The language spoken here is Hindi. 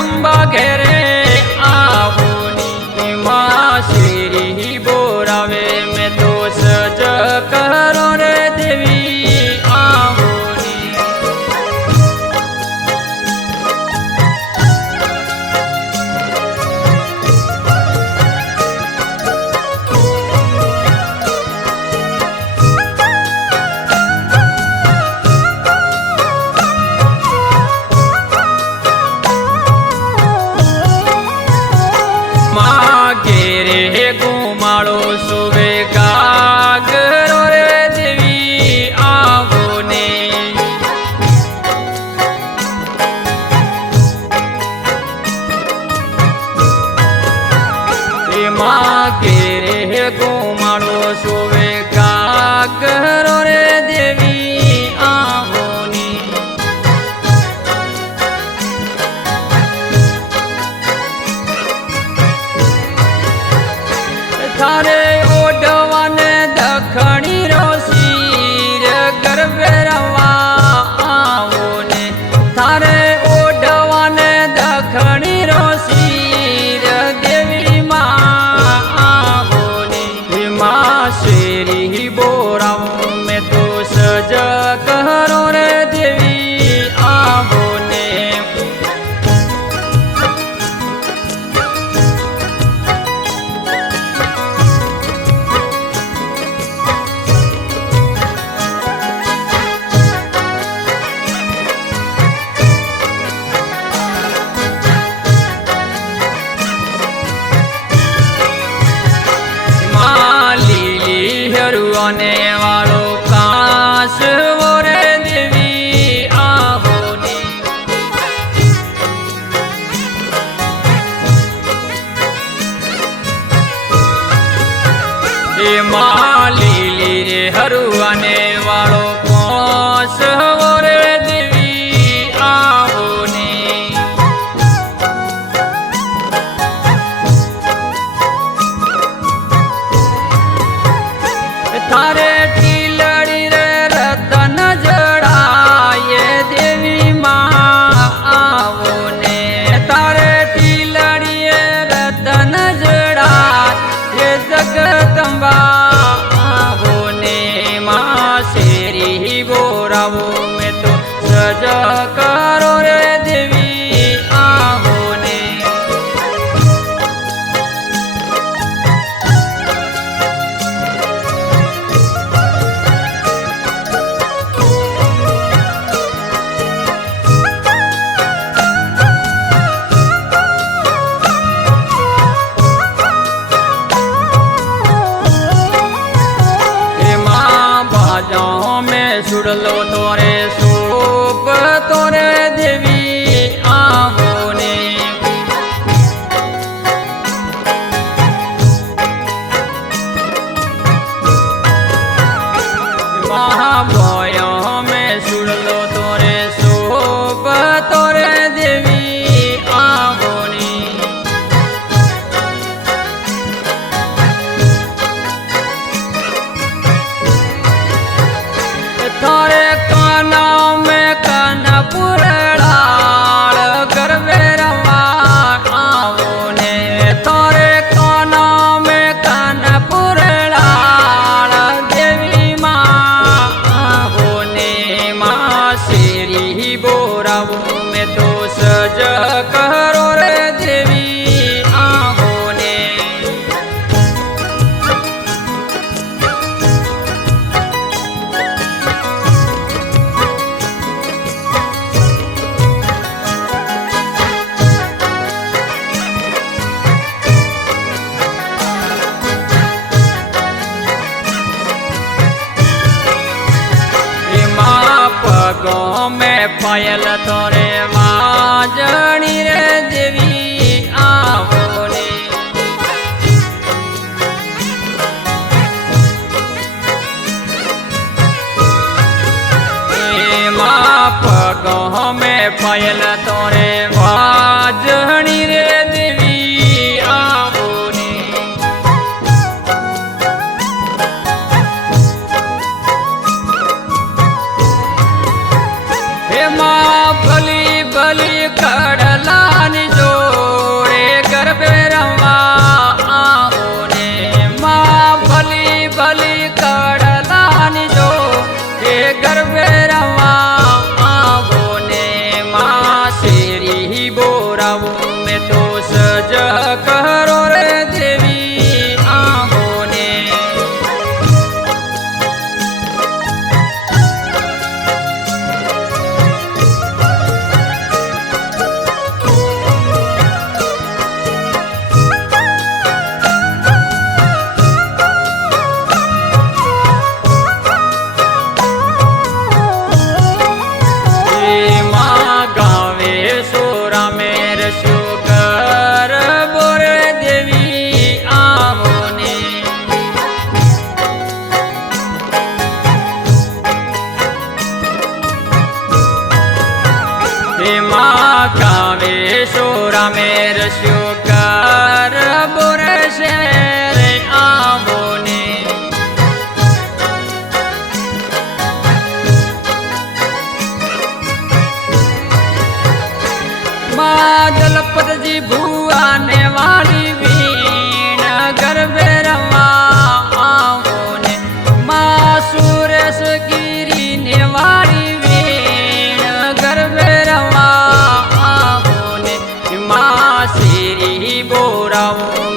जगदम्बा घेरे आवोनी माँ श्री बोरावे में तो सज करो रे देवी आवोनी। घेरे घुमाड़ो सुबे गागरो रे देवी आवोने। माँ घेरे घुमाड़ो सुबे गागरो रे देवी आवोनी। थारे ओढ़वन दखणी रो सीर गर्भे रवा आवोने। थारे ओढ़वन दखणी रो सीर देवी माँ आवोने। माँ श्री बोराओं में तो सज करो रे देवी आवोने। हरुआने वालो काश वो रे देवी आवोनी। ये माली रे हरुआने वालो काश वो रे देवी आवोनी। थारे टीलड़ी रे रतन जड़ाए देवी माँ आवोने। तारे टीलड़ी रतन जड़ाए जगदम्बा आवोने। माँ श्री बोरावो में तो सज करो रे देवी आवोने। में सुड़लो तोरे सूप तोरे देवी आवोने। महाभयों में सुड़लो तोरे सूप तोरे देवी आवोनी। थारे काना में कानपुर डाल गर्भे रवा आवोने। थारे काना में कानपुर डाल देवी माँ आवोने। माँ श्री बोराओं में तो सज करो रे देवी आवोने। पगों में पायल तोरे माजनी रे देवी आवोने। माँ पगों में पायल तोरे माजनी रे देवी आवोने। माँ भली भली कड़लानी ગરબે રમવા આવો ને માં શેરી બોરાવું મેં તો સજ કરો રે દેવી આવો ને ગાવે સોરામેર શુકર બોરે શેર આવો ને મા દલપતજી ભુવા ને વાળી વીણ ગરબે રમવા આવો ને મા સુરેશ ગીરી ને વાળી વીણ ગરબે રમવા શેરી બોરાવું